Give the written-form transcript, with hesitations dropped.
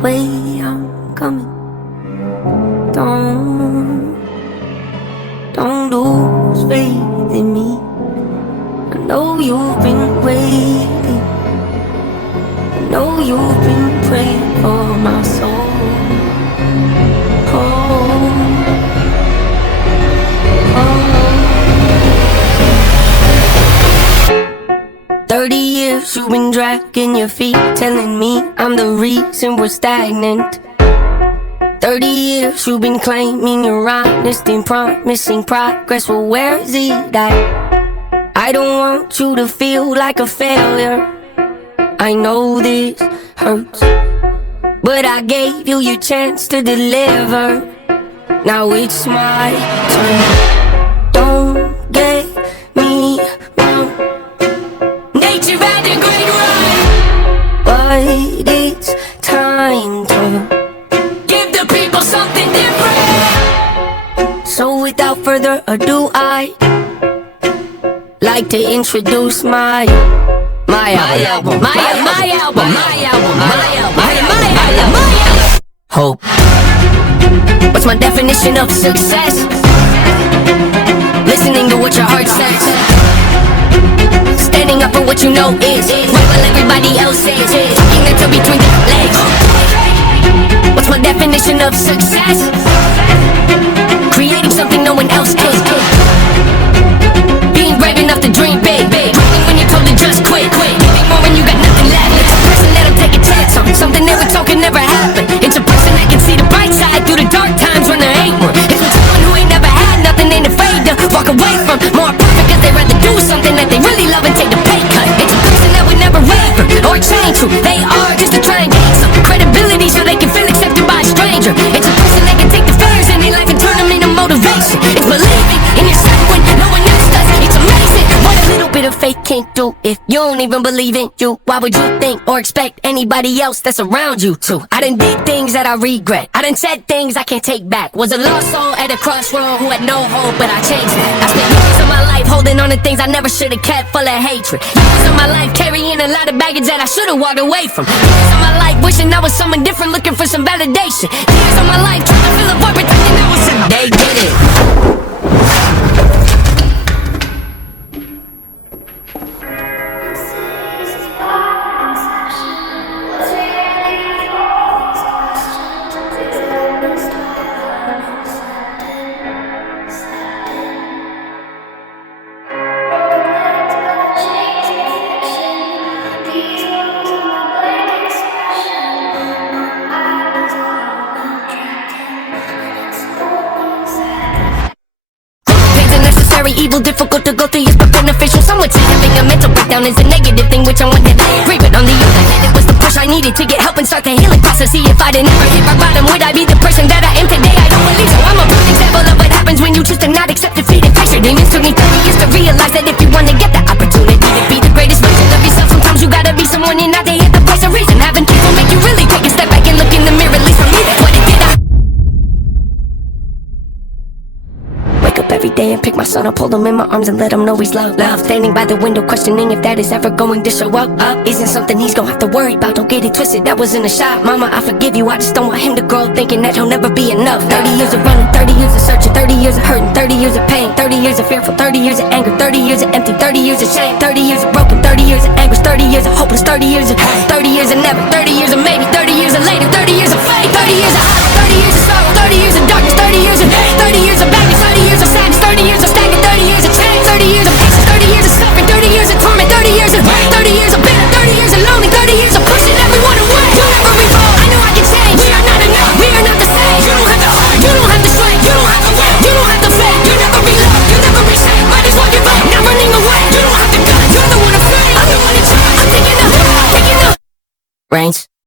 way I'm coming. Don't lose faith in me. I know you've been waiting. I know you've been praying for my soul. Oh, 30 years you've been dragging your feet, telling me I'm the reason we're stagnant. 30 years you've been claiming you're honest and promising progress. Well, where is it at? I don't want you to feel like a failure. I know this hurts, but I gave you your chance to deliver. Now it's my turn. Don't get me wrong, nature had a great run, but it's time to something different. So without further ado, I like to introduce my album. Hope. What's my definition of success? Listening to what your heart says, standing up for what you know is right while everybody else says, talking until between the legs. What's my definition of success? Creating something no one else can. Being brave enough to dream big. Quitting when you're told to just quit. Giving more when you got nothing left. It's a person that'll take a chance on something they were talking never happened. It's a person that can see the bright side through the dark times when there ain't one. It's when someone who ain't never had nothing ain't afraid to walk away from more perfect, cause they'd rather do something that they really love and take the pay cut. It's a person that would never waver or change who they are just to try and gain some credibility so they can feel accepted by a stranger. It's a person that can take the fears in their life and turn them into motivation. It's believing in yourself when no one else does. It's amazing what a little bit of faith can't do. If you don't even believe in you, why would you think or expect anybody else that's around you to? I done did things that I regret. I done said things I can't take back. Was a lost soul at a crossroad who had no hope, but I changed that. I spent years of my life holding on to things I never should have kept, full of hatred. Years of my life carrying a lot of baggage that I should have walked away from. Years of my life wishing I was someone different, looking for some validation. Years of my life trying to fill up worth, thinking I was something. They did it. Evil, difficult to go through, yes, but beneficial. Some would say having a mental breakdown is a negative thing, which I one that I agree with. On the other hand, it was the push I needed to get help and start the healing process. See, if I'd never hit my bottom, would I be the person that I am today? I don't believe so. I'm a perfect example of what happens when you choose to not accept defeat and face your demons. Took me 30 years to realize that if you want to get the opportunity to be the greatest version of yourself, sometimes you gotta be someone you're not to hit the place of reason. Having kids will make you really take a step back and look in the mirror. At least for me, that's what it did. Every day and pick my son up, hold him in my arms and let him know he's loved. Standing by the window questioning if that is ever going to show up. Isn't something he's gonna have to worry about, don't get it twisted, that wasn't a shot. Mama, I forgive you, I just don't want him to grow thinking that he'll never be enough. 30 years of running, 30 years of searching, 30 years of hurting, 30 years of pain, 30 years of fearful, 30 years of anger, 30 years of empty, 30 years of shame, 30 years of broken, 30 years of anguish, 30 years of hopeless, 30 years of 30 years of never, 30 years of maybe, 30 years of later, 30 years of faith, 30 years of hope, 30 years of sorrow, 30 years of darkness, 30 years of hate, 30 years of baggage, 30 years of sadness, 30 years of stagnant, 30 years of change, 30 years of patience, 30 years of suffering, 30 years of torment, 30 years of pain, 30 years of bitter, 30 years of lonely, 30 years of pushing everyone away. You'll never resolve, I know I can change. We are not enough, we are not the same. You don't have the heart, you don't have the strength, you don't have the will, you don't have the faith. You'll never be loved, you'll never be saved. Might as well give up, not running away. You don't have the gun, you're the one afraid. I'm the one in charge, I'm taking the rains.